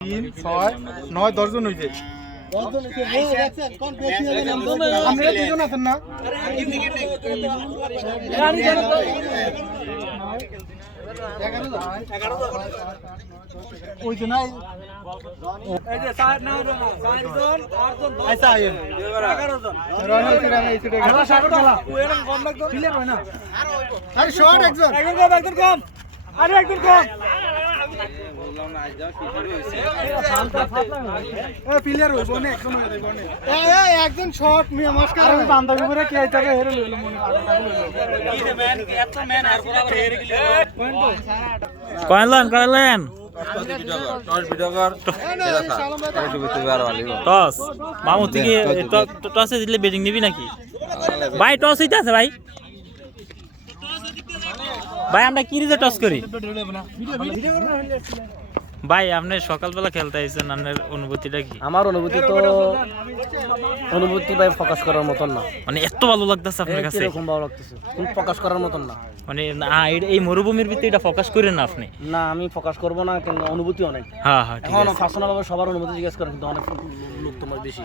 3 6 9 10 জন হইছে। আপনারা দুজন আছেন না? ওই যে নাই এই যে স্যার না চারজন আটজন 10 আচ্ছা আইন 11 জন রয়না সিরা এই সিটে গেল শাট খেলা ওইরকম কম লাগতো ক্লিয়ার হয় না আরে শর্ট একজন কম আরে একজন কম বললাম না আজ যাও শুরু হইছে ও প্লেয়ার হইব না একদম হইব না এই একজন শর্ট মি নমস্কার আমি বান্দা উপরে কি আইতাকে হেরে লইলো মনে কি রে ম্যান এত ম্যান আর বরাবর হেরে গেল কয়লেন কয়লেন টস মামু তুই কি টসে দিলে ব্যাটিং নিবি নাকি ভাই টস হইতে আছে ভাই ভাই আমরা কি রিজে টস করি ভাই আপনি সকালবেলা খেলতে আইছেন আপনার অনুভূতিটা কি? আমার অনুভূতি ভাই ফোকাস করার মতন না, মানে এত ভালো লাগতেছে আপনার কাছে? এরকম ভালো লাগতেছে, ফোকাস করার মতন না। মানে এই মরুভূমির ভিতরে এটা ফোকাস করেন না আপনি? না আমি ফোকাস করব না, কেন অনুভূতি অনেক। হ্যাঁ হ্যাঁ ঠিক আছে, পার্সোনাল ভাবে সবার অনুভূতি জিজ্ঞেস করেন, কিন্তু অনেক লোক তোমার বেশি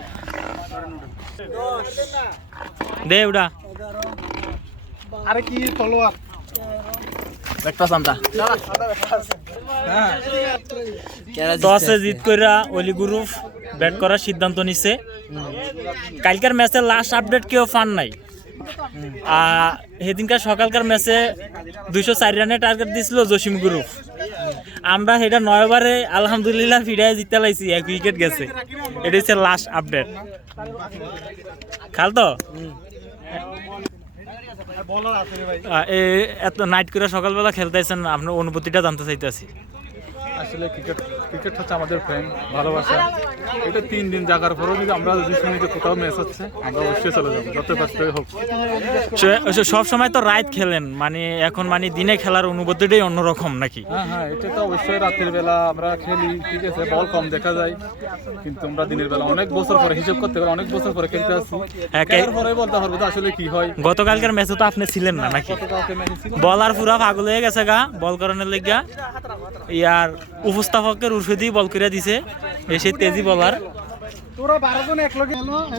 দে ওটা। আরে কি তলোয়ার একটা সান্তা টসে জিত কইরা অলি গ্রুপ ব্যাট করার সিদ্ধান্ত নিছে। কালকার ম্যাচের লাস্ট আপডেট কেউ পান নাই। সেদিনকার সকালকার ম্যাচে 204 রানে টার্গেট দিছিল জসিম গ্রুপ। আমরা সেটা 9 ওভারে আলহামদুলিল্লাহ ফিরাই জিতে লাইছি, 1 উইকেট গেছে। এটা হচ্ছে লাস্ট আপডেট। খাল তো এত নাইট করে সকালবেলা খেলতেছেন, আপনার অনুভূতিটা জানতে চাইতেছি। আসলে ক্রিকেট হচ্ছে আমাদের ফ্রেন্ড, ভালোবাসা। এটা 3 দিন জাগার পরেও যদি আমরা যদি শুনি যে কোথাও ম্যাচ হচ্ছে, আমরা অবশ্যই চলে যাবো, যত ব্যস্তই হোক। সব সময় তো রাত খেলেন, মানে এখন মানে দিনে খেলার অনুভূতিটাই অন্যরকম নাকি? হ্যাঁ হ্যাঁ, এটা তো অবশ্যই রাতের বেলা আমরা খেলি, ঠিক আছে, বল কম দেখা যায়, কিন্তু আমরা দিনের বেলা অনেক বছর পরে হিসাব করতে পারি, অনেক বছর পরে খেলতে আসি, পরে বলতে পারবো তো আসলে কি হয়। গতকালকার ম্যাচে তো আপনি ছিলেন না নাকি? বলার পুরা পাগল হয়ে গেছে গা বল করানোর লেগা। ইয়ার উপস্থাপকের ওষুধই বল করে দিছে, এসে তেজি বলার। তোরা 12 জন একলগে